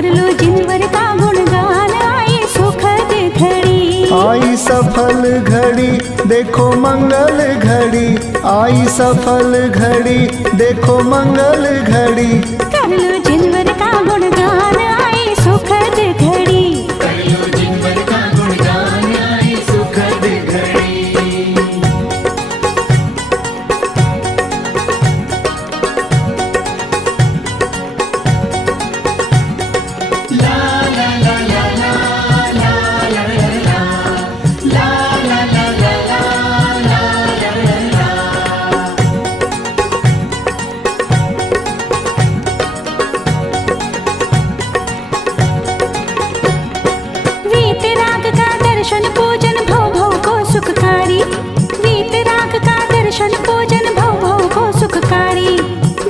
कर लो जिनवर का गुणगान, आई सुखद घड़ी। आई सफल घड़ी देखो मंगल घड़ी, आई सफल घड़ी देखो मंगल घड़ी। कर लो जिनवर का गुणगान, आई सुखद घड़ी। कर लो जिनवर का गुणगान, आई सुखद घड़ी। ला ला ला ला ला ला ला ला ला ला ला ला ला ला ला। वीतराग का दर्शन पूजन भव भव को सुखकारी, वीतराग का दर्शन पूजन भव भव को सुखकारी।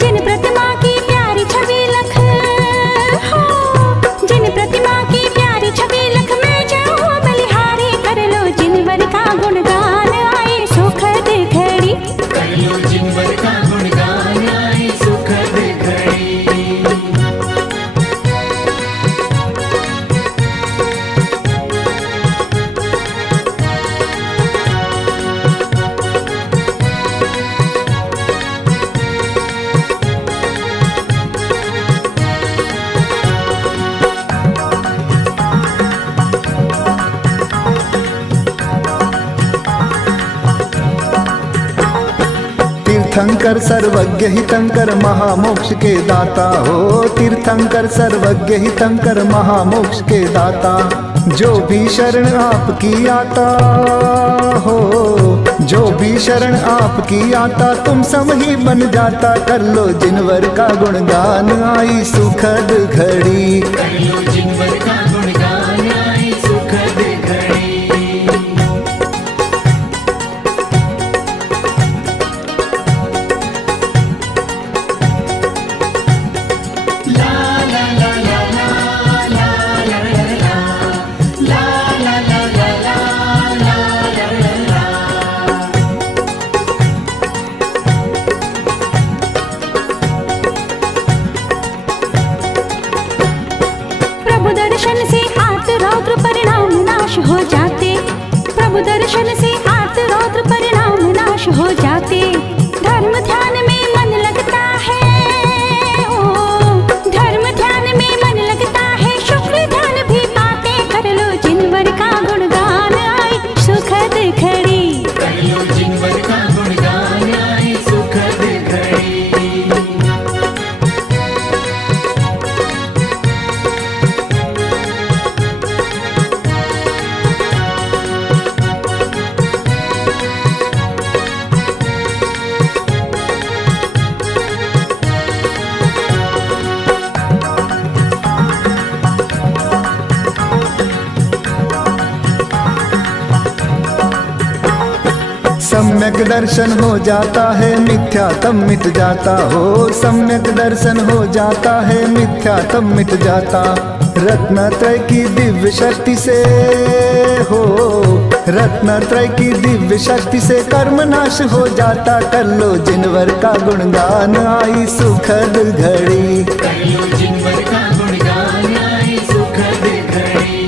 जिन प्रतिमा की प्यारी छवि लख हो, जिन प्रतिमा की प्यारी छवि लख में जाऊं बलिहारी। कर लो जिनवर का गुणगान, आई सुखद घड़ी। कर लो जिनवर का गुणगान, आई सुखद घड़ी। तीर्थंकर सर्वज्ञ हितंकर महामोक्ष के दाता हो, तीर्थंकर सर्वज्ञ हितंकर महामोक्ष के दाता। जो भी शरण आपकी आता हो, जो भी शरण आपकी आता तुम सम ही बन जाता। कर लो जिनवर का गुणगान, आई सुखद घड़ी। कर लो जिनवर का गुणगान, आई सुखद घड़ी। ला ला ला ला ला ला ला ला ला ला ला ला ला ला ला। प्रभु दर्शन से आर्त रौद्र परिणाम नाश हो जाते, प्रभु दर्शन से आर्त रौद्र परिणाम नाश हो जाते। धर्म ध्यान में मन लगता है, ओ धर्म ध्यान में मन लगता है, शुक्र ध्यान भी पाते। कर लो जिनवर का गुणगान, आई सुखद घड़ी। कर लो जिनवर का गुणगान, आई सुखद घड़ी। सम्यक दर्शन हो जाता है मिथ्यात्म मिट जाता हो, सम्यक दर्शन हो जाता है मिथ्यात्म मिट जाता। रत्नत्रय की दिव्य शक्ति से हो, रत्नत्रय की दिव्य शक्ति से कर्म नाश हो जाता। कर लो जिनवर का गुणगान, आई सुखद घड़ी। कर लो जिनवर का गुणगान, आई सुखद घड़ी।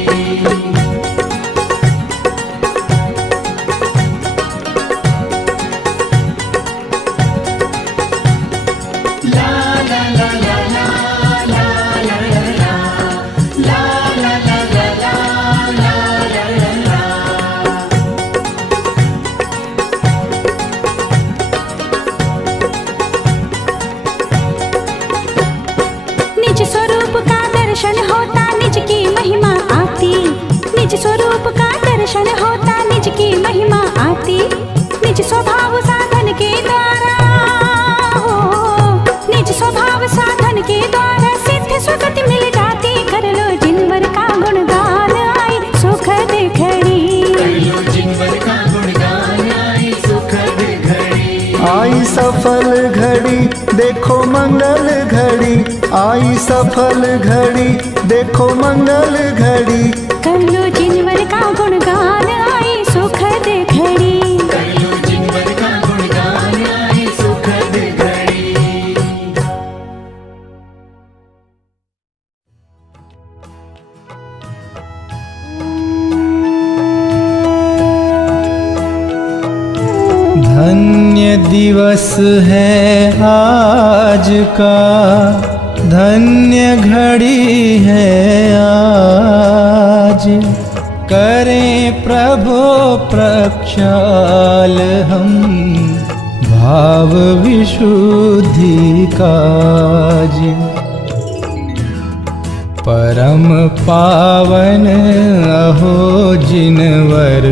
ला ला ला ला ला ला ला ला ला ला ला ला ला ला ला। निज स्वरूप का दर्शन होता निज की महिमा आती, निज स्वरूप का दर्शन होता निज की महिमा आती। निज स्वभाव साधन के द्वारा हो, निज स्वभाव साधन के द्वारा सिद्ध सुगति मिल जाती। कर लो जिनवर का गुणगान, आई सुखद घड़ी। कर लो जिनवर का गुणगान, आई सुखद घड़ी। आई सफल घड़ी देखो मंगल घड़ी, आई सफल घड़ी देखो मंगल घड़ी। कर लो जिनवर का गुणगान, आई सुखद घड़ी। कर लो जिनवर का गुणगान, आई सुखद घड़ी। दिवस है आज का, धन्य घड़ी है आज। करें प्रभु प्रक्षाल हम भाव विशुद्धि काज। परम पावन अहो जिनवर,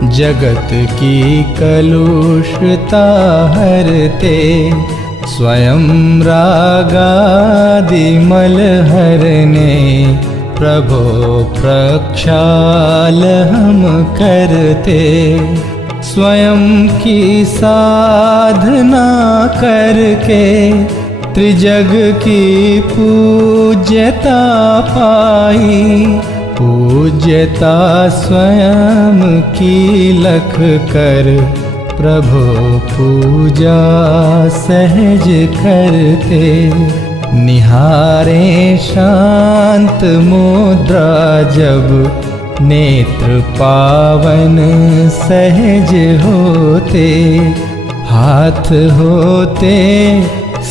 जगत की कलुषता हरते। स्वयं रागादि मल हरने, प्रभो प्रक्षाल हम करते। स्वयं की साधना करके, त्रिजग की पूज्यता पाई। पूज्यता स्वयं की लख कर, प्रभु पूजा सहज करते। निहारे शांत मुद्रा जब, नेत्र पावन सहज होते। हाथ होते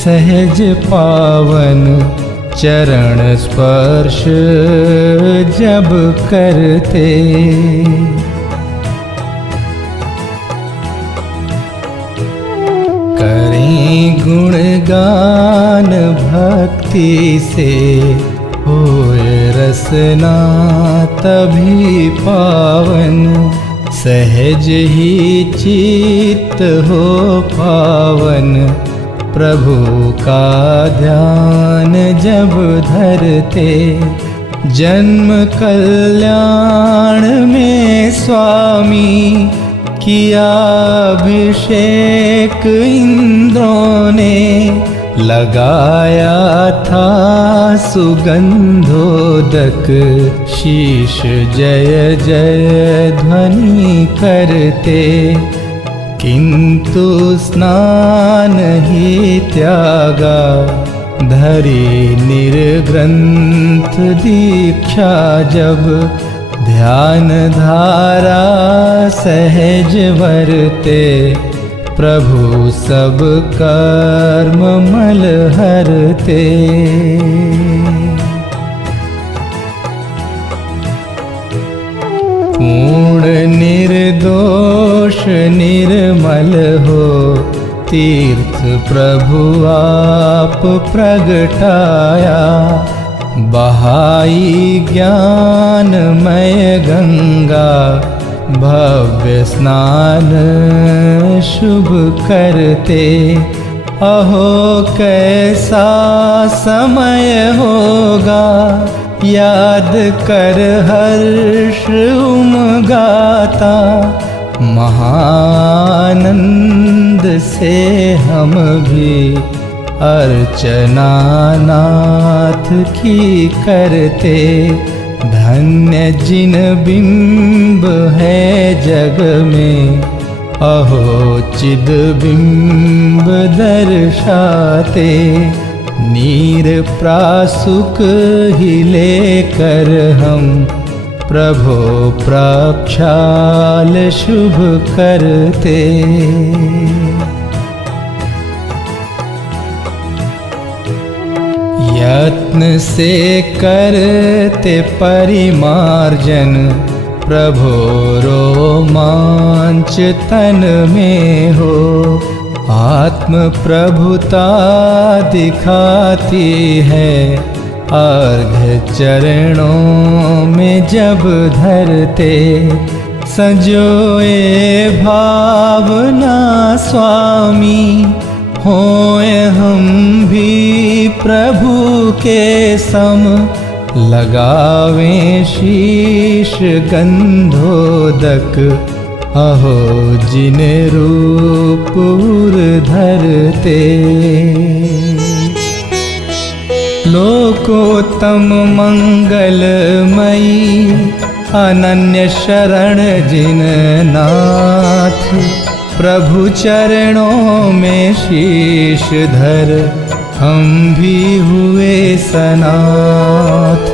सहज पावन, चरण स्पर्श जब करते। करें गुणगान भक्ति से, होए रसना तभी पावन। सहज ही चित्त हो पावन, प्रभु का ध्यान जब धरते। जन्म कल्याण में स्वामी, किया अभिषेक इंद्रों ने। लगाया था सुगंधोदक, शीश जय जय ध्वनि करते। किंतु स्नान ही त्यागा, धरी निर्ग्रंथ दीक्षा जब। ध्यान धारा सहज वरते, प्रभु सब कर्म मल हरते। पूर्ण निर्दोष निर्मल हो, तीर्थ प्रभु आप प्रगटाया। बहाई ज्ञानमय गंगा, भव्य स्नान शुभ करते। अहो कैसा समय होगा, याद कर हर्ष उमगाता। महानंद से हम भी अर्चना नाथ की करते। धन्य जिन बिंब है जग में, अहो चिद बिंब दर्शाते। नीर प्रासुक ही लेकर हम, प्रभो प्रक्षाल शुभ करते। यत्न से करते परिमार्जन, प्रभो रोमांच तन में हो। आत्म प्रभुता दिखाती है, अर्घ्य चरणों में जब धरते। संजोए भावना स्वामी, होए हम भी प्रभु के सम। लगावें शीश गंधोदक, अहो जिन रूप धरते। लोकोत्तम मंगलमयी, अनन्य शरण जिन नाथ। प्रभु चरणों में शीश धर, हम भी हुए सनाथ।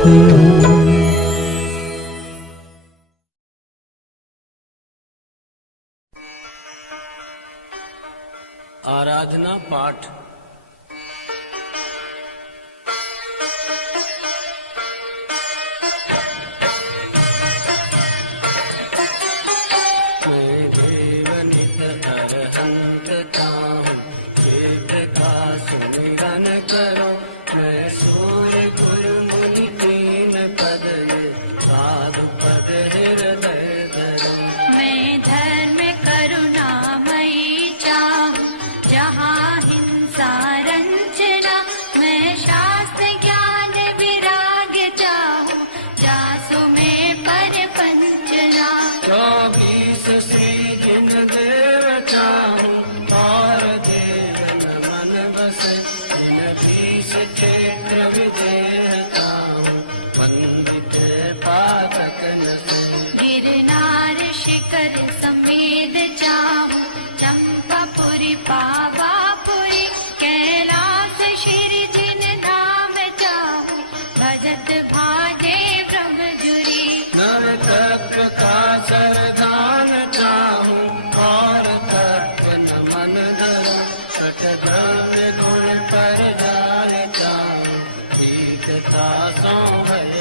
पावापुरी कैलाश श्री जिन धाम जाऊं भजत भाजे ब्रह्मजुरी नव तत्व का सरदान चाहूं और तत्व न मन धरूं छठ द्रव्य गुण पर जाए चाहूं दीक्षता सो भय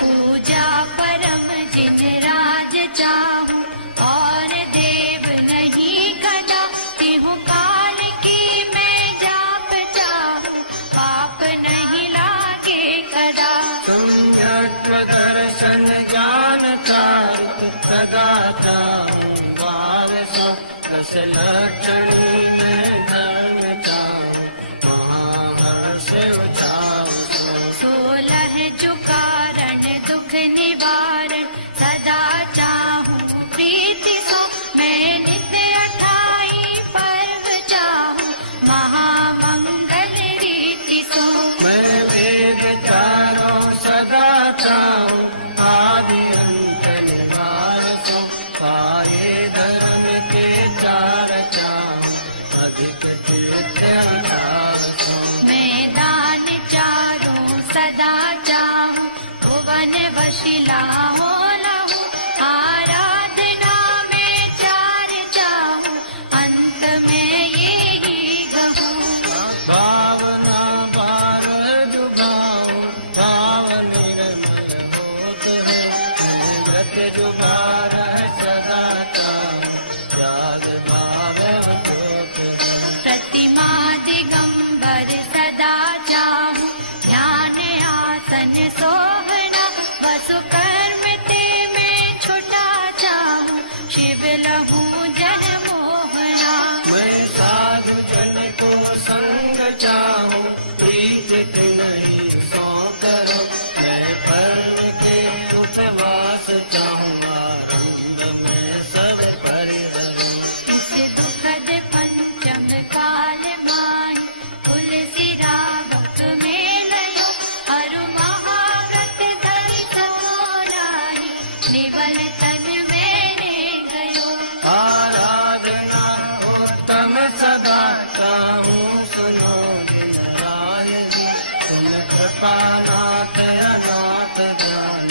पूजा परम जिन राज चाहूं और देव नहीं कदा तिहु काल की मैं जाप चाहूं पाप नहीं लागे कदा सम्यक्त्व दर्शन ज्ञान चारित्र सदा चाहूं वारसो दस लक्षणी धर्म चाहूं महाहर्ष चाहूं 16 चुकारण दुख निवारण सदा चाहूं प्रीति सो मैं नित्य 28 पर्व चाहूं महामंगल रीति सो मैं वेद चारों सदा चाहूं आदि अंत निवारसो पाए धर्म के चार चाहूं अधिक तीर्थ चाहूं मैं दान चारों सदा चाहूं भुवन वशिला हो लहू आराधना में चार चाहूं अंत में यही कहूं भावना बार जुगाऊं भाव निर्मल होत है व्रत जुगार सदा चाहूं याद भाव होत है प्रतिमा दिगंबर सदा चाहूं ध्यान आसन सोहना वसु कर्म ते में छुटा चाहूं शिव लहू जन मोहना मैं साधु जन को संग चाहूं प्रीत नहीं सो करो मैं पर्ण के उपवास चाहूं आरंभ में सब परिहरूं इस दुखद पंचम काल माही तुलसी रावक में लयो अरु महाव्रत धरि सतोराही निवल तन मेरे गयो आराधना उत्तम सदा चाहूं सुनो दिन राय जी तुम कृपानाथ अनाथ ध्यान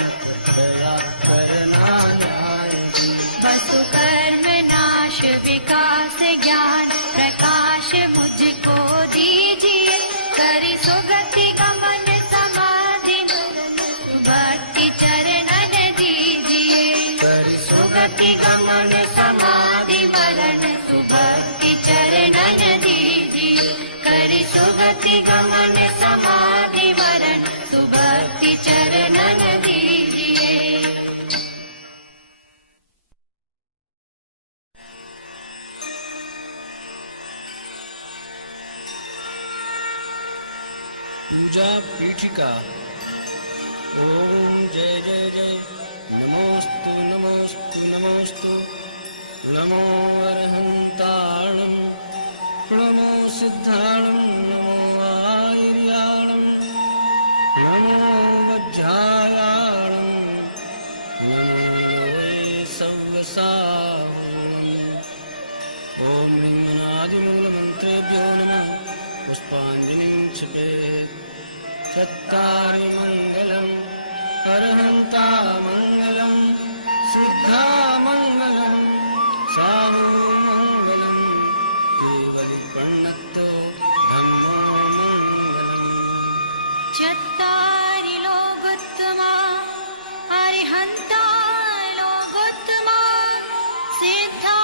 दया करना न्याय जी वसु कर्म नाश विकास ज्ञान प्रकाश मुझको दीजिए करी सुगति गमन समाधि भक्ति चरणन दीजिए करि सुगति गमन समाधि मरण सुभक्ति चरणन दीजिए करी सुगति गमन समाधि मरण सुभक्ति चरणन दीजिए पूजा पीठिका ओम जय जय जय नमोस्तु नमोस्तु नमोस्तु नमो अर्हन्ताणं नमो सिद्धाणं नमो आर्याणं नमो वज्रायाणं नमो सव्यसायम् ओम निम्नादिमूलमन्त्रेभ्यो नमः पुष्पाञ्जलिं क्षिपेत् सत्ताय मङ्गलम् अर्हन्ता मङ्गलम् सिद्धा मङ्गलम् साहु मङ्गलम् केवलिपण्णतो धम्मो मङ्गलम् चत्तारि लोकोत्तमा अरिहन्ता लोकोत्तमा सिद्धा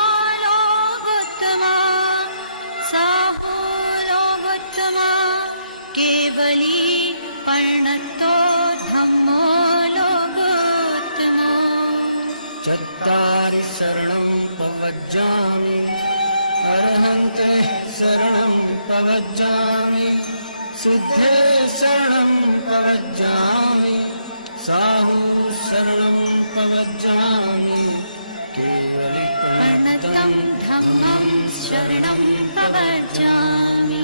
लोकोत्तमा साहु लोकोत्तमा केवली पर्णन्तो धम्मो लोकोत्तमो चत्तारि शरणं प्रवज्जामि अर्हन्ते शरणं प्रवज्जामि सिद्धे शरणं प्रवज्जामि साहु शरणं प्रवज्जामि केवली प्रणतं धम्मं शरणं प्रवज्जामि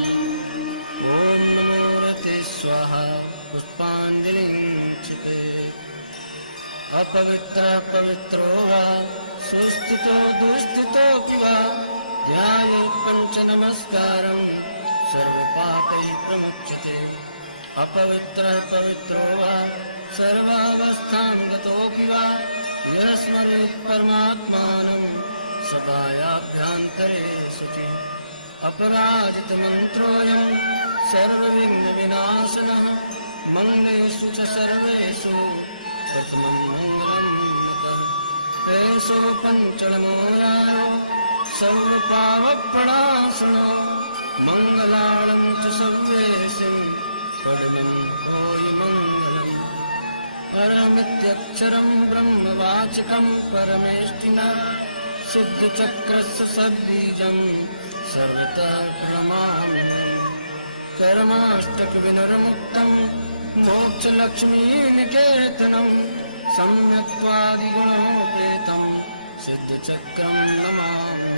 ओम नमो रते स्वाहा पुष्पांजलिं क्षिपेत् अपवित्र पवित्रो वा सुस्थितो दुस्थितो वा ध्यायेत् पञ्चनमस्कारं सर्वपापैः प्रमुच्यते अपवित्रः पवित्रो वा सर्वावस्थां गतोऽपि वा यः स्मरेत् परमात्मानं सदायाभ्यन्तरे शुचि अपराजितमन्त्रोऽयं सर्वविघ्नविनाशनः मङ्गलेषु च सर्वेषु प्रथमं मङ्गलं तेषु पञ्चमो यारो सर्वपापप्रणाशनो मङ्गलानं च सर्वेषां परमं भूरि मङ्गलम् परमित्यक्षरं ब्रह्मवाचकं परमेष्टिनः सिद्धचक्रस्य सद्बीजं सर्वतः प्रणमामि कर्माष्टकविनिर्मुक्तं मोक्षलक्ष्मीनिकेतनं सम्यक्त्वादिगुणोपेतं सिद्धचक्रं नमामि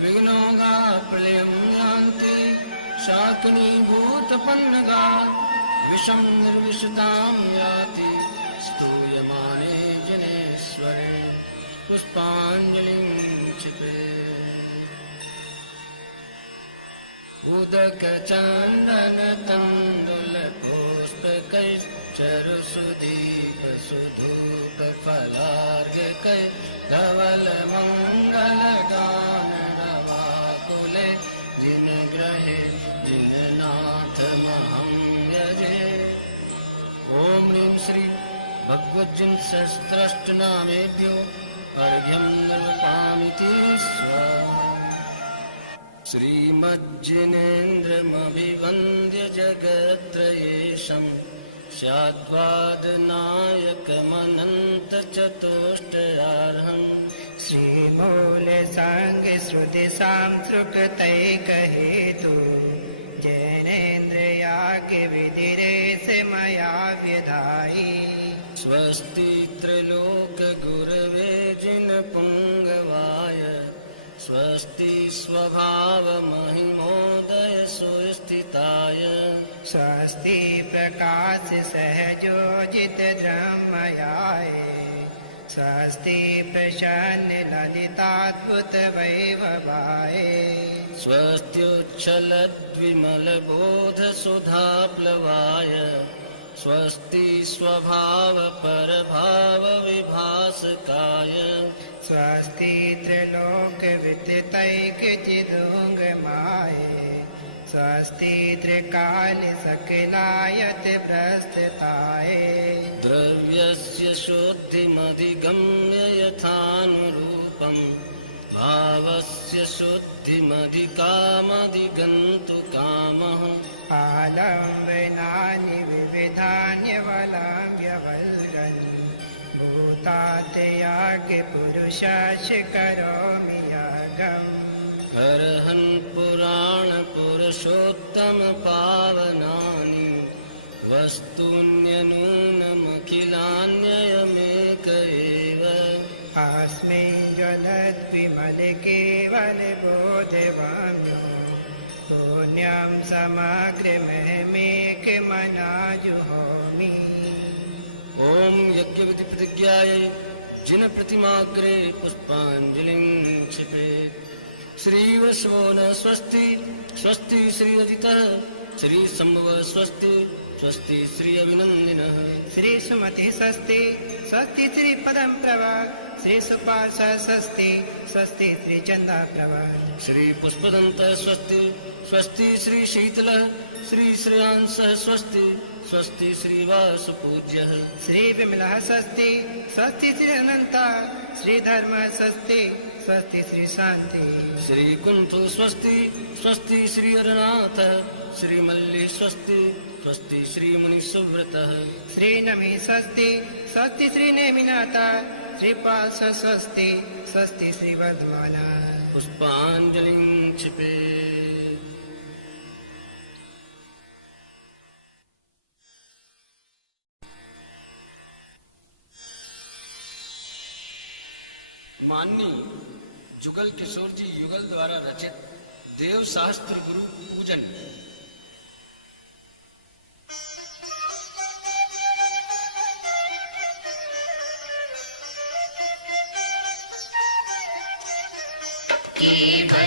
विघ्नोगा प्रलयं यान्ति शाकिनीभूतपन्नगा विषं निर्विशतां याति स्तूयमाने जनेश्वरे पुष्पाञ्जलिं क्षिपेत् उदकचन्दनतण्डुलपुष्पकैश्चरुसुदीपसुधूपफलार्घ्यकै धवलमङ्गलगानवाकुले जिनग्रहे जिननाथमहं यजे ॐ ह्रीं श्री भगवज्जिनसहस्रष्टनामेभ्यो अर्घ्यं निर्वपामिति स्वाहा श्रीमज्जिनेन्द्रमभिवन्द्य जगत्त्रयेशं स्याद्वादनायकमनन्तचतुष्टयार्हम् श्रीमूलसाङ्गश्रुतिसांसृकृतैकहेतु जैनेन्द्रियाज्ञविधिरेश मया व्यधायि स्वस्ति त्रैलोक्यगुरवे जिनपुङ्गवाय स्वस्ति स्वभावमहिमोदय सुस्थिताय स्वस्ति प्रकाशसहजोजितधर्मयाय स्वस्ति प्रसन्नललिताद्भुतवैभवाय स्वस्त्युच्छलद्विमलबोधसुधाप्लवाय स्वस्ति स्वभावपरभावविभासकाय स्वस्ति त्रिलोकविदितैकचिदुङ्गमाय स्वस्ति त्रिकालसकलायत प्रस्थिताय द्रव्यस्य शुद्धिमधिगम्य यथानुरूपम् भावस्य शुद्धिमधिकामधिगन्तु कामः आलम्बनानि विविधान्यवलम्ब्यवल्गन् भूतात्याज्ञपुरुषाश करोमि यागम् करहन् पुराणपुरुषोत्तमपावनानि वस्तून्यनूनमखिलान्ययमेक एव अस्मिन् ज्वलद्विमलकेवलबोधवाम्यो पुण्यं समग्रमहमेकमनाजुहोमि ॐ यज्ञविधिप्रतिज्ञायै जिनप्रतिमाग्रे पुष्पाञ्जलिं क्षिपेत् श्रीवशो न स्वस्ति स्वस्ति श्री अजितः श्री सम्भव स्वस्ति स्वस्ति श्री अभिनन्दिनः श्री सुमति स्वस्ति स्वस्ति श्री पदं प्रभा श्री सुपार्श स्वस्ति स्वस्ति श्री चंदा प्रभा श्री पुष्पदन्तः स्वस्ति स्वस्ति श्री शीतलः श्री श्रेयांसः स्वस्ति स्वस्ति श्री वासुपूज्यः श्री विमलः स्वस्ति स्वस्ति श्री अनंता श्री धर्म स्वस्ति स्वस्ति श्री शांति श्री कुंठु स्वस्ति स्वस्ति श्री अरनाथ श्री मल्ली स्वस्ति स्वस्ति श्री मुनि सुव्रतः श्री नमी स्वस्ति स्वस्ति श्री नेमिनाथा श्री पार्श स्वस्ति स्वस्ति श्री वर्धमाना पुष्पाञ्जलिं क्षिपेत् माननीय जुगल किशोर जी युगल द्वारा रचित देव शास्त्र गुरु पूजन केवल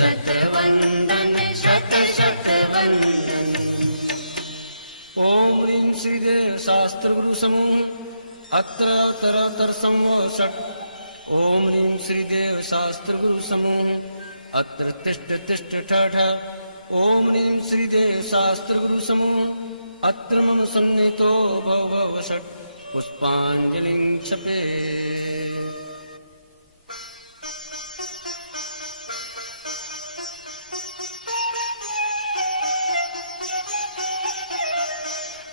शत वंदन शत शत वंदन। ओम ह्रीं श्रीदेव शास्त्र गुरु समूह अत्र तरतर संवषट्। ओम ह्रीं श्रीदेव शास्त्र गुरु समूह अत्र तिष्ठ तिष्ठ ठठ। ओम ह्रीं श्रीदेव शास्त्र गुरु समूह अत्र मम सन्निहितो भव भव षट्। पुष्पांजलिं क्षपे।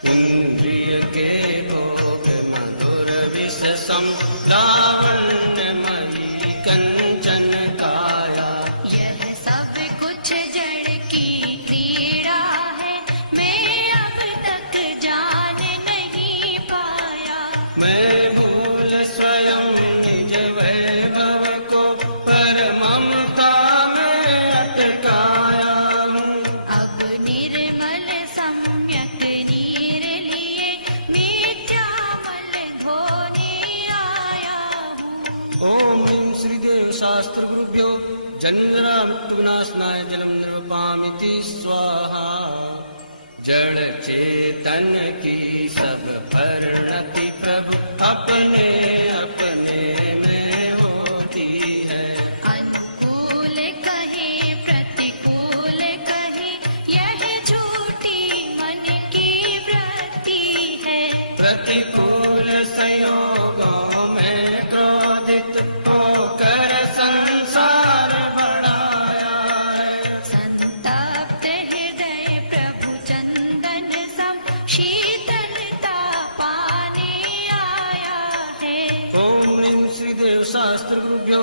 इंद्रिय के भोग मधुर विष सम लावण्यमयी कंचन काया। यह सब कुछ जड़ की क्रीड़ा है, मैं अब तक जान नहीं पाया। मैं भूल स्वयं निज वैभव को पर ममता में अटकाया हूँ। अब निर्मल सम्यक नीर लिए मिथ्यामल धोने आया हूँ। ओम ह्रीं श्रीदेव शास्त्र गुरुभ्यो जन्मजरा मृत्युविनाशनाय जलम निर्वपामिति स्वाहा। जड़ चेतन की सब परिणति प्रभु अपने अपने में होती है। अनुकूल कहे प्रतिकूल कहे, यह झूठी मन की वृत्ति है। प्रतिकूल संयोगों में क्रोधित होकर संसार बढ़ाया है। संतप्त हृदय प्रभु चंदन सम शीतलता पाने आया है। ओम ह्रीं श्रीदेव शास्त्र गुरुभ्यो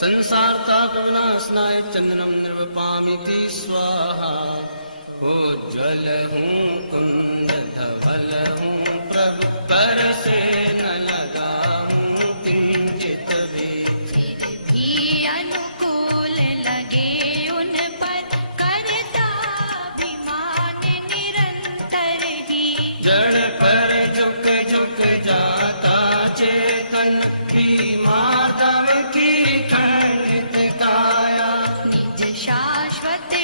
संसार ताप विनाशनाय चंदनम निर्वपामिति स्वाहा। उज्ज्वल हूँ कुंद धवल हूँ प्रभु पर से न लगा हूँ किंचित भी। फिर भी अनुकूल लगे उन पर, करता अभिमान निरंतर ही। जड़ पर झुक झुक जाता चेतन भी माधव की खंडित काया। निज शाश्वत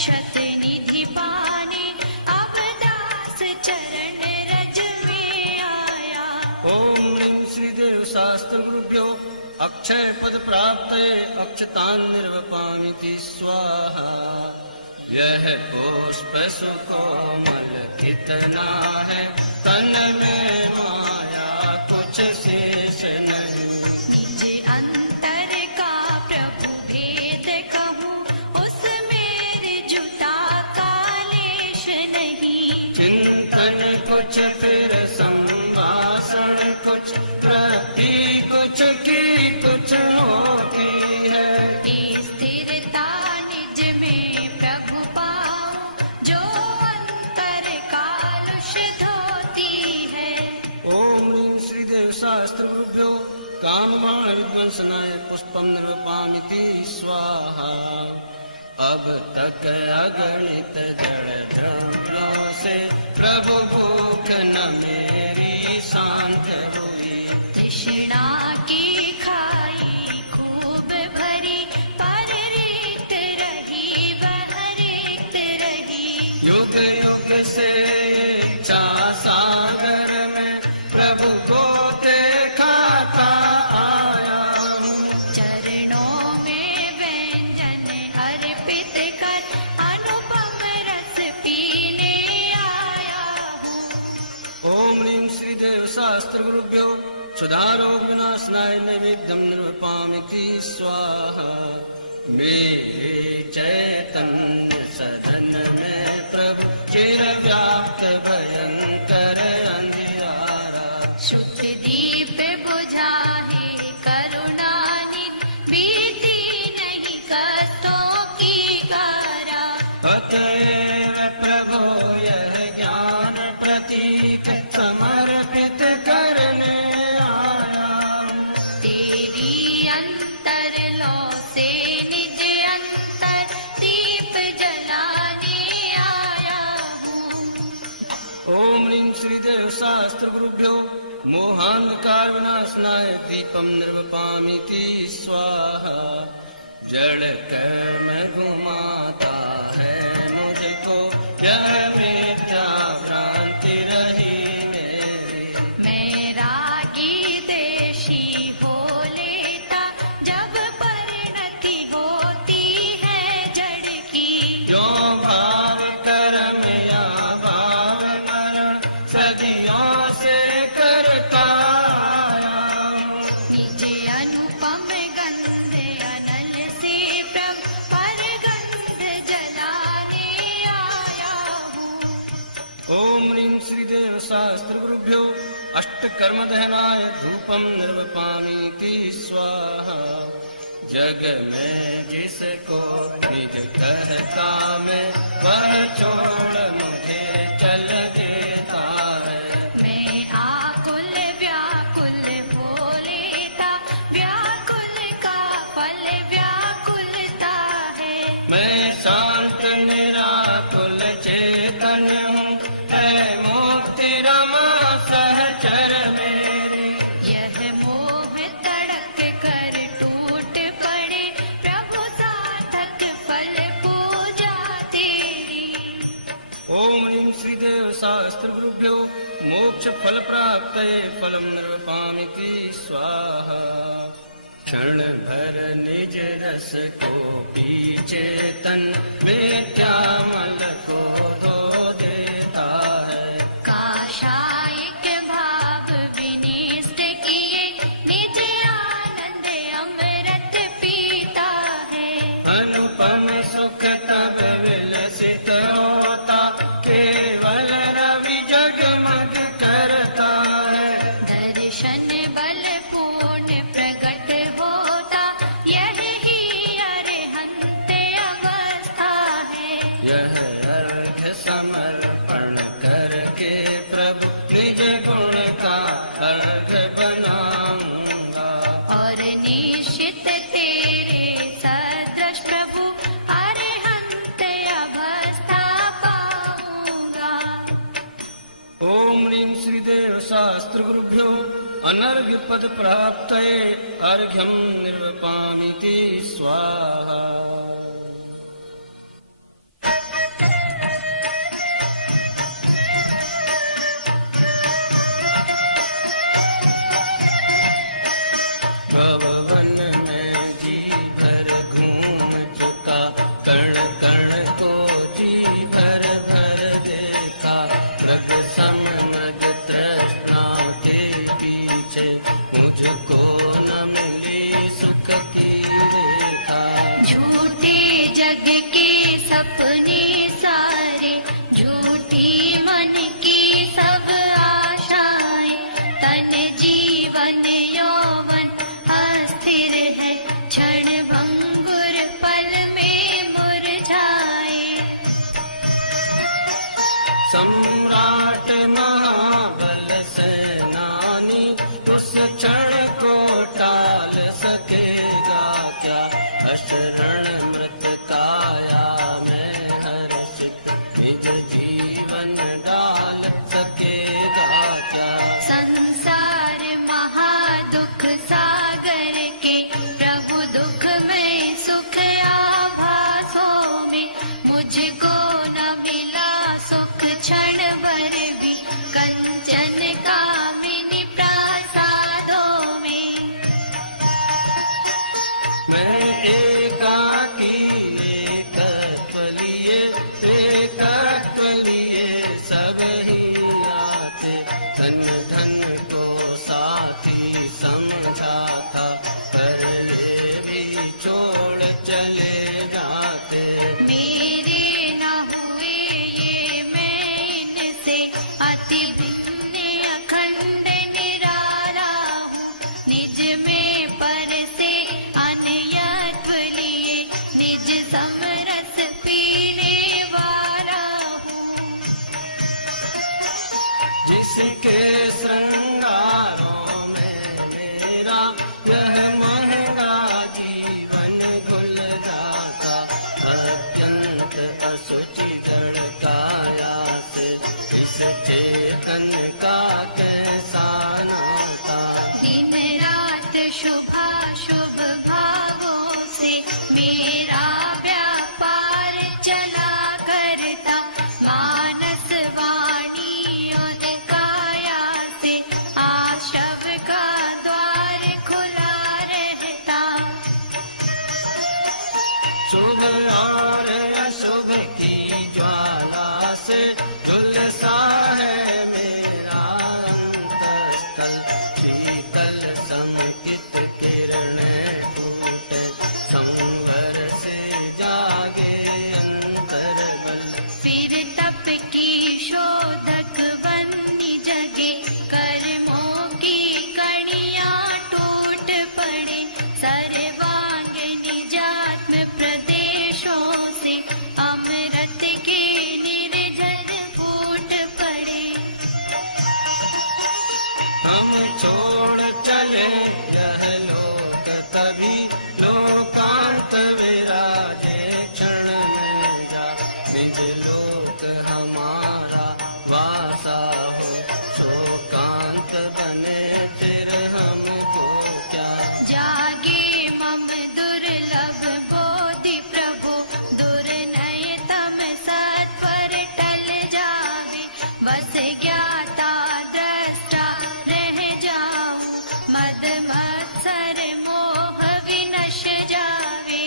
अक्षत निधि पाने, अब दास चरण रज में आया। ओम ह्रीं श्रीदेव शास्त्र गुरुभ्यो अक्षय पद प्राप्त अक्षतान निर्वपामिति स्वाहा। यह पुष्प सुकोमल कितना है, तन में माया कुछ शेष नहीं। निज अंतर का प्रभु भेद कहूँ, उसमें जुता का लेश नहीं। चिंतन कुछ फिर संभाषण कुछ प्रति कुछ की कुछ होती है। ए स्थिरता निज में प्रभु पाऊं, जो अंतर कालुष धोती है। ओम ह्रीं श्रीदेव शास्त्र गुरुभ्यो काम बाण विध्वंसनाय पुष्पम निर्वपामिति स्वाहा। अब तक अगणित जड़ द्रव्यों से प्रभु भूख न मेरी शांत हुई। तृष्णा की खाई खूब भरी, पर रिक्त रही वह रिक्त रही। युग युग से इच्छा सागर में प्रभु को देखाता आया हूँ। चरणों में व्यंजन अर्पित कर, अनुपम रस पीने आया हूँ। ओम ह्रीं श्रीदेव शास्त्र गुरुभ्यो सुधारो विनाशनाय नैवेद्यम निर्वपामिति स्वाहा। मेरे चैतन्य सदन में प्रभु चिर व्याप्त भयंकर अंधियारा। शुद्ध दीप बुझा है करुणानिधि, बीती नहीं कष्टों की कारा। अतएव प्रभु यह ज्ञान प्रतीक समर्पित करने आया हूँ। तेरी अंतर लो से निज अंतर दीप जलाने आया हूँ। ओम ह्रीं श्रीदेव शास्त्र गुरुभ्यो मोहांधकार विनाशनाय दीपम निर्वपामिति स्वाहा। जड़ कर्म घुमाता है मुझको, यह मिथ्या भ्रांति रही मेरी। मैं रागी देशी हो लेता जब परिणति होती है जड़ की। जो भाव कर्म या भाव मरण सदियों से करता आया हूँ। नीचे अनुपम गंध अनल से प्रभ पर गंध जलाने आया हूँ। ओम ह्रीं श्रीदेव शास्त्र गुरुभ्यो अष्ट कर्म दहनाय धूपम निर्वपामीति स्वाहा। जग में जिसको निज कहता मैं, वह छोड़ मुझे चल देता है। मैं आकुल व्याकुल हो लेता, व्याकुल का फल व्याकुलता है। मैं शांत निराकुल चेतन हूँ, है मुक्ति रमा सहचर मेरी। यह मोह तड़क कर टूट पड़े, प्रभु सार्थक फल पूजा तेरी। ओम ह्रीं श्रीदेव शास्त्र गुरुभ्यो मोक्ष फल प्राप्तये फलम निर्वपामीति स्वाहा। क्षण भर निज रस को पी चेतन, विद्यामल को धो देता है। काशायिक भाव विनिष्ट किए, निज आनंद अमृत पीता है। अनुपम सुख तब विलसित होता, केवल रवि जगमग करता है। दर्शन बल पूर्ण प्रकट होता, यही अरहंत अवस्था है। यह अर्घ समर्पण करके प्रभु निज गुण का अर्घ बनाऊंगा। और निश्चित तेरे सदृश प्रभु अरहंत अवस्था पाऊंगा। ओम ह्रीं श्रीदेव शास्त्र गुरुभ्यो अनर्घ्य पद प्राप्तये अर्घ्यम निर्वपामीति स्वाहा। भवन में जी भर घूम चुका, कण कण को जी भर भर देखा। रग समनग तृष्णा के पीछे, मुझको न मिली सुख की रेखा। झूठे जग के सपने सारे, झूठी मन की सब आशाएं। तन जीवन यौवन अस्थिर है, क्षण भंगुर पल में मुरझाए। सम्राट महाबल सेनानी, उस क्षण को टाल सकेगा क्या। अशरण मृत काया में हर्षित, निज जीवन डाल सकेगा क्या। संसार महादुख सागर के, प्रभु दुख में सुख आभासों में। मुझको न मिला सुख क्षण भर भी, कंचन कामिनी प्रासादों में। मैं एकाकी एकत्व लिए सब ही आते। धन धन को साथी समझा था, पर ये भी छोड़ चले जाते। मेरे न हुए ये मैं लोक हमारा वासा हो, शोकांत बने फिर हमको क्या। जागे मम दुर्लभ बोधि प्रभु, दुर्नय तम सत्वर टल जावे। बस ज्ञाता दृष्टा रह जाऊं, मद मत्सर मोह विनश जावे।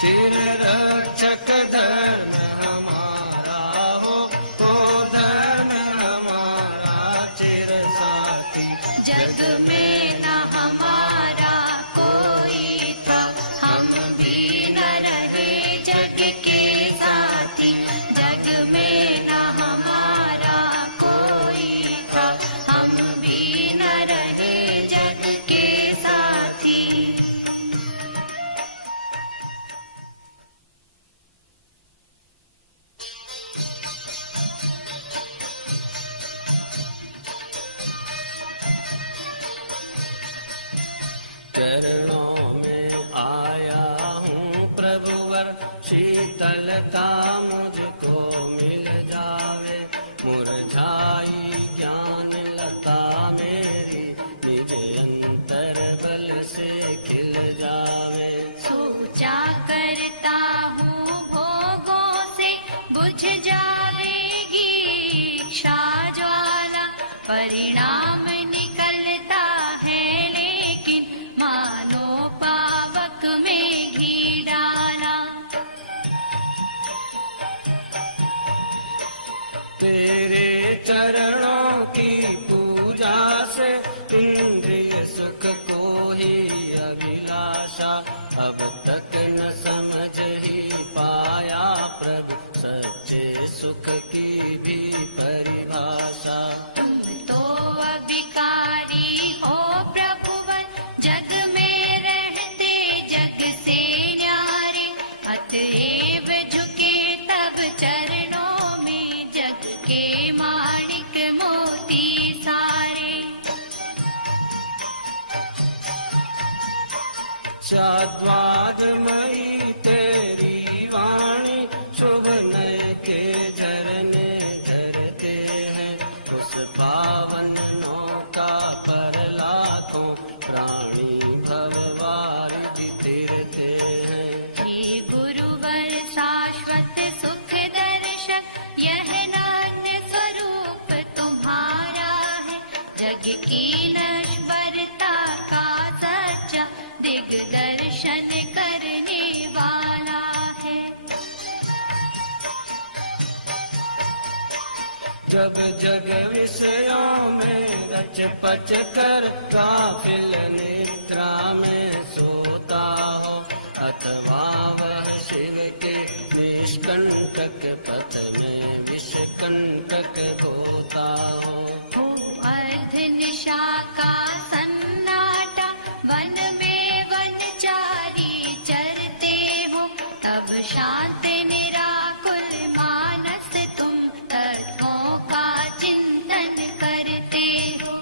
चिर रक्षक धर्म हमारा हो, वो धर्म हमारा चिर साथी। जग में न हमारा कोई था, हम भी न रहे जग के साथी। जग में न हमारा कोई था, हम भी न रहे जग के साथी। चरणों में आया हूँ प्रभुवर, शीतलता मुझको मिल जावे। मुरझाई ज्ञान लता मेरी, निज अंतर बल से खिल जावे। सोचा करता हूँ भोगों से बुझ जाएगी इच्छा ज्वाला। परिणाम निकलता है लेकिन मानो पावक में घी डाला। तेरे चरणों की पूजा से इंद्रिय सुख को ही अभिलाषा। अब तक न समझ ही पाया प्रभु, सच्चे सुख की भी परिभाषा। तुम तो अभिकारी हो प्रभुवन, जग में रहते जग से न्यारे। अतएव झुके तब चरणों में, जग के माणिक मोती सारे। चाद्वादमयी तेरी वाणी, शुभ नय के झरने झरते हैं। उस पावन नौका पर लाखों प्राणी भववारिधि तिरते हैं। हे गुरुवर शाश्वत सुख दर्शक, यह नाट्य स्वरूप तुम्हारा है। जग की नश्वरता का सच्चा दिग्दर्शन करने वाला है। जब जग विषयों में रच पच कर काफिल निद्रा में सोता हो, अथवा वह शिव के निष्कंटक पथ में विषकंटक होता हो। अर्ध निशा का सन्नाटा, वन में वनचारी चरते हो। तब शांत निराकुल मानस तुम तत्वों का चिंतन करते हो।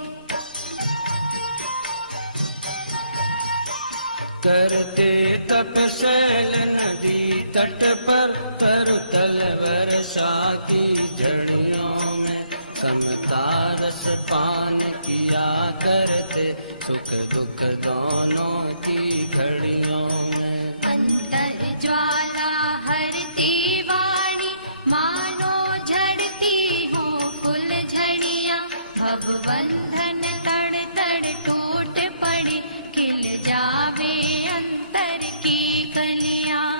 करते तपशैल नदी तट पर, तरुतल वर्षा की झड़ियों में। समता रस पान किया करते, सुख दुख दोनों की घड़ियों में। अंतर ज्वाला हरती वाणी, मानो झड़ती हो फुल झड़ियाँ। भव बंधन तड़ तड़ टूट पड़े, खिल जावे अंतर की कलियाँ।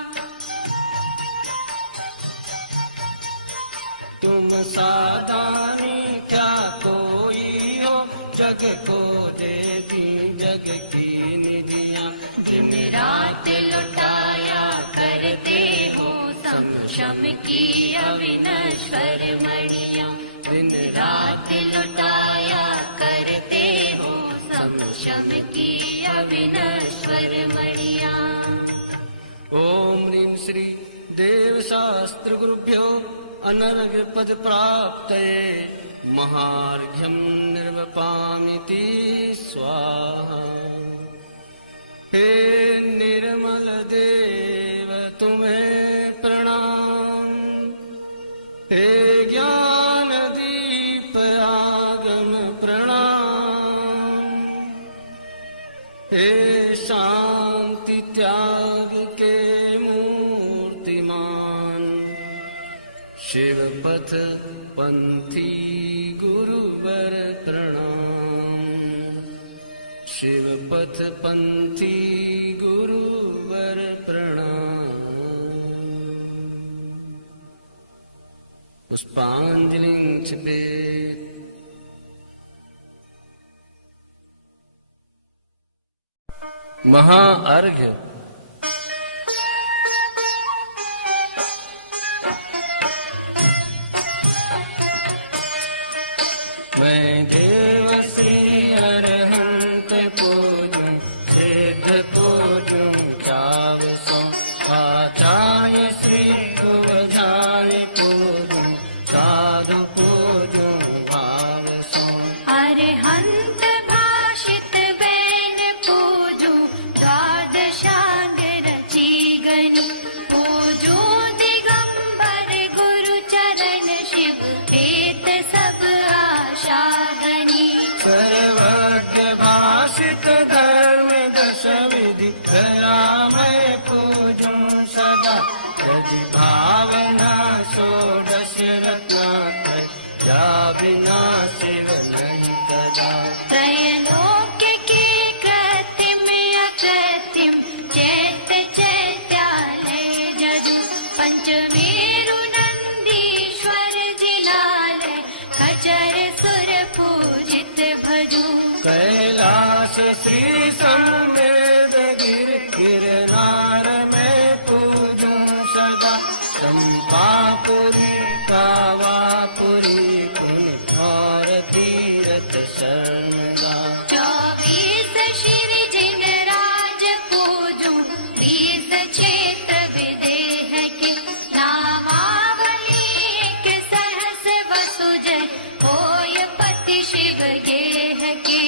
तुम साधानी क्या कोई हो, जग को देती जग की निधियाँ। दिन रात लुटाया करते हो, समशम की अविनश्वर मणियाँ। दिन रात लुटाया करते हो, समशम की अविनश्वर मणियाँ। ओम ह्रीं श्री देव शास्त्र गुरुभ्यो अनर्घ्य पद प्राप्तये, महार्घ्यं निर्वपामिति स्वाहा। हे निर्मल देव तुम्हें शिव पथ पंथी गुरुवर प्रणाम। शिव पथ पंथी गुरुवर प्रणाम। पुष्पांजलि छिपेत। महाअर्घ्य। मैं देव श्री अरहंत पूजूं, सिद्ध पूजूं चावसो, आचार्य श्री कुवधाय पूजूं, साधु पूजूं भावसो। अरहंत भाषित बैन पूजूं, द्वादशांग रची गणी पूजूं, दिगंबर गुरु चरण शिव वेद सब आशागनी। सर्वज्ञ भाषित धर्म दश विधि धरा मैं पूजूं सदा, यदि भावना षोडश रत्नात्रय, जा बिना शिव नहीं कदा। त्रैलोक्य की कृत्रिम अकृत्रिम, चैत्य चैत्यालय जदु, पंचमेरु नंदीश्वर जिलालय, खचर सुर पूजित भजू। कैलाश श्री संवेद गिर गिरनार में पूजूं सदा, चंपापुरी कावापुरी कुन और तीरथ शरणगा। 24 श्री जिन राज पूजूं, 20 क्षेत्र विदेह के, नामावली एक सहस वसुजय, होय पति शिव गेह के।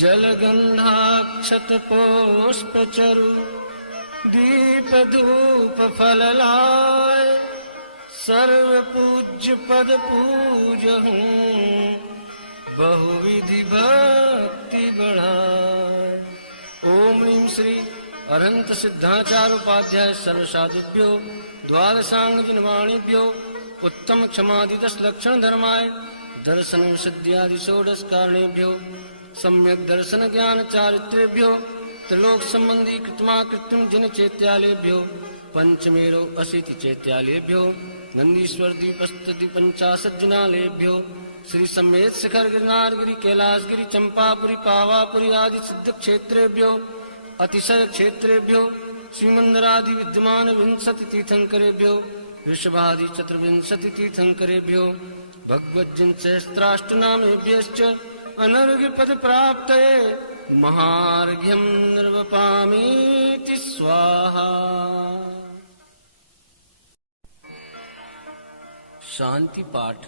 जलगंधाक्षत पुष्प चरु, दीप धूप फल लाय, सर्व पूज्य पद पूजहूं, बहुविधि भक्ति बढ़ाय। ओम ह्रीं श्री अनंत सिद्धाचार्य उपाध्याय सर्वसाधुभ्यो, द्वादशांग जिनवाणीभ्यो, उत्तम क्षमादि 10 लक्षण धर्माय, दर्शन सिद्ध्यादि षोडश कारणेभ्यो, सम्यक दर्शन ज्ञान चारित्रेभ्यो, त्रिलोक संबंधी कृत्मा कृत्रिम जिन चैत्यालयभ्यो, पंचमेरो अशीति चैत्यालयभ्यो, नंदीश्वर दीपस्तुति 50 जिनालयभ्यो, श्री समेत शिखर गिरनारगिरी कैलाशगिरी चंपापुरी पावापुरी आदि सिद्ध क्षेत्रेभ्यो, अतिशय क्षेत्रेभ्यो, श्रीमंदरादि विद्यमान 20 तीर्थंकरेभ्यो, ऋषभादि 24 तीर्थंकरेभ्यो, भगवज्जन सहस्राष्टनामेभ्यश्च अनर्घ्य पद प्राप्तये महार्घ्यं निर्वपामीति स्वाहा। शांति पाठ।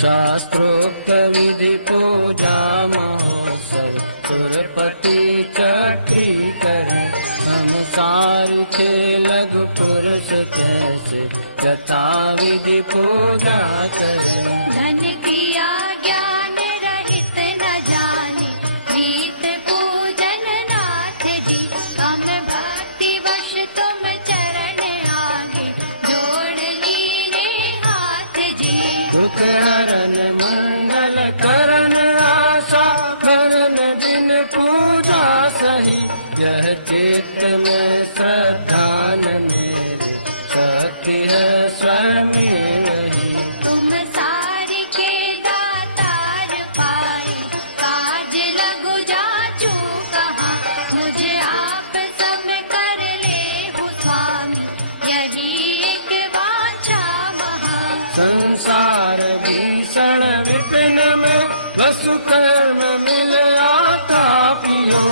शास्त्रोक्त विधि पूजा महोत्सव, सुरपति चक्री करे, संसार थे लघु पुरुष जैसे, यथा विधि पूजा करे। धन क्रिया ज्ञान रहित न जाने, रीत पूजन नाथ जी, कम भक्ति वश तुम चरण आगे, जोड़ लीने हाथ जी। दुख हरन मंगल करन आशा, करन बिन पूजा सही, यह चित्त में श्रद्धा न मेरे, शक्ति है स्वामी नहीं। तुम सारी के दातार पाए, काज लगु जाचू कहा, मुझे आप सब कर ले हो स्वामी, यही एक वाचा महा। संसार भीषण विपिन में, वसु कर्म मिल आता पियो,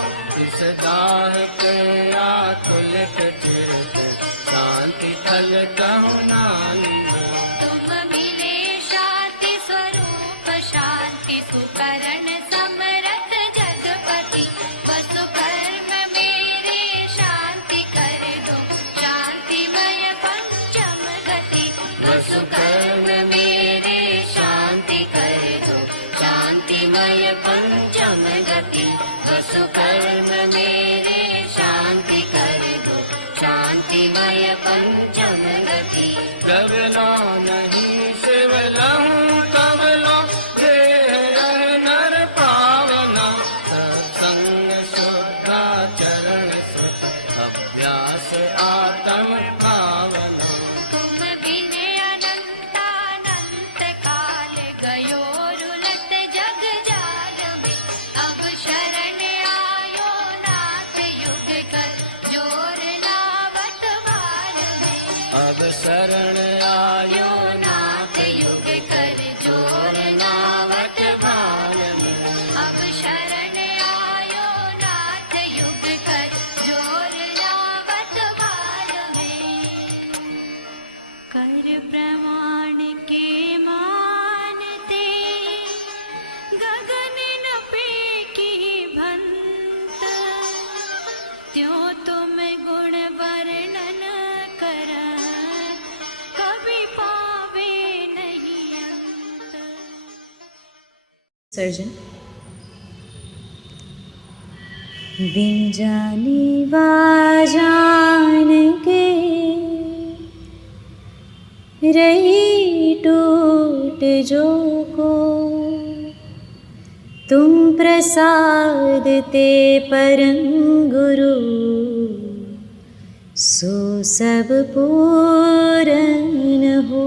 इस दाह के आकुल सुकर्म मेरे शांति कर दो, शांतिमय पंचम गति। जबला नहीं शिवलहु तबला, देह नर पावना, सत्संग शुद्धाचरण सुख, अभ्यास आत्म भावना। तुम बिन अनंतानंत काल गयो रुलत जग जाल में, अब शरण आयो नाथ युग कर, जोर लावत बाल में। अब शरण आयो नाथ युग कर, जोर लावत बाल में। अब शरण आयो नाथ युग कर, जोर लावत बाल में। कर प्रमाण के मानते, गगन न पेकी भंत, त्यों तुम गुण वर्णन कर, कभी पावे नहीं अंत। सर्जन। बिन जाने जान के रही टूट जो को, तुम प्रसाद ते परम गुरु, सो सब पूरन हो।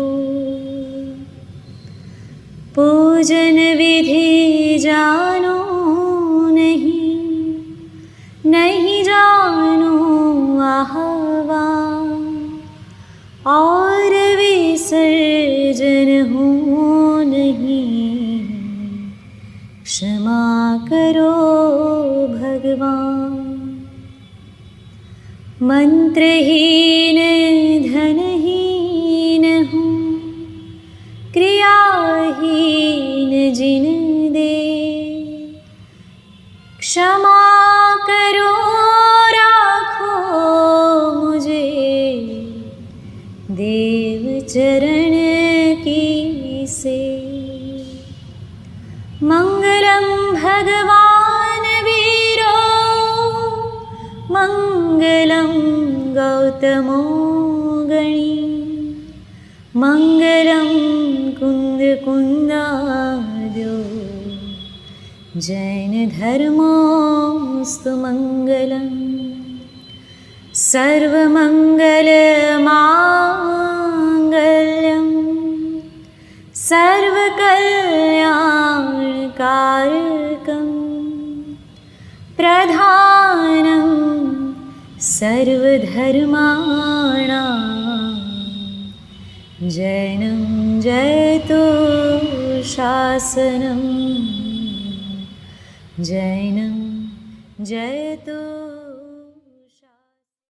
पूजन विधि जानो नहीं, नहीं जानो आह्वान, और विसर्जन हो नहीं, क्षमा करो भगवान। मंत्रहीन धनहीन हूँ, क्रियाहीन जिन दे, क्षमा करो राखो मुझे, देव चरण की से। मंगलम भगवान वीरो, मंगलम गौतमो गणी, मंगलम कुंद कुंदाद्यो, जैन धर्मोस्तु मंगलम। सर्वमंगल मांगल्यम, सर्वकल्याणकारकं, प्रधानं सर्वधर्माणां, जैनं जयतु शासनं, जैनं जयतु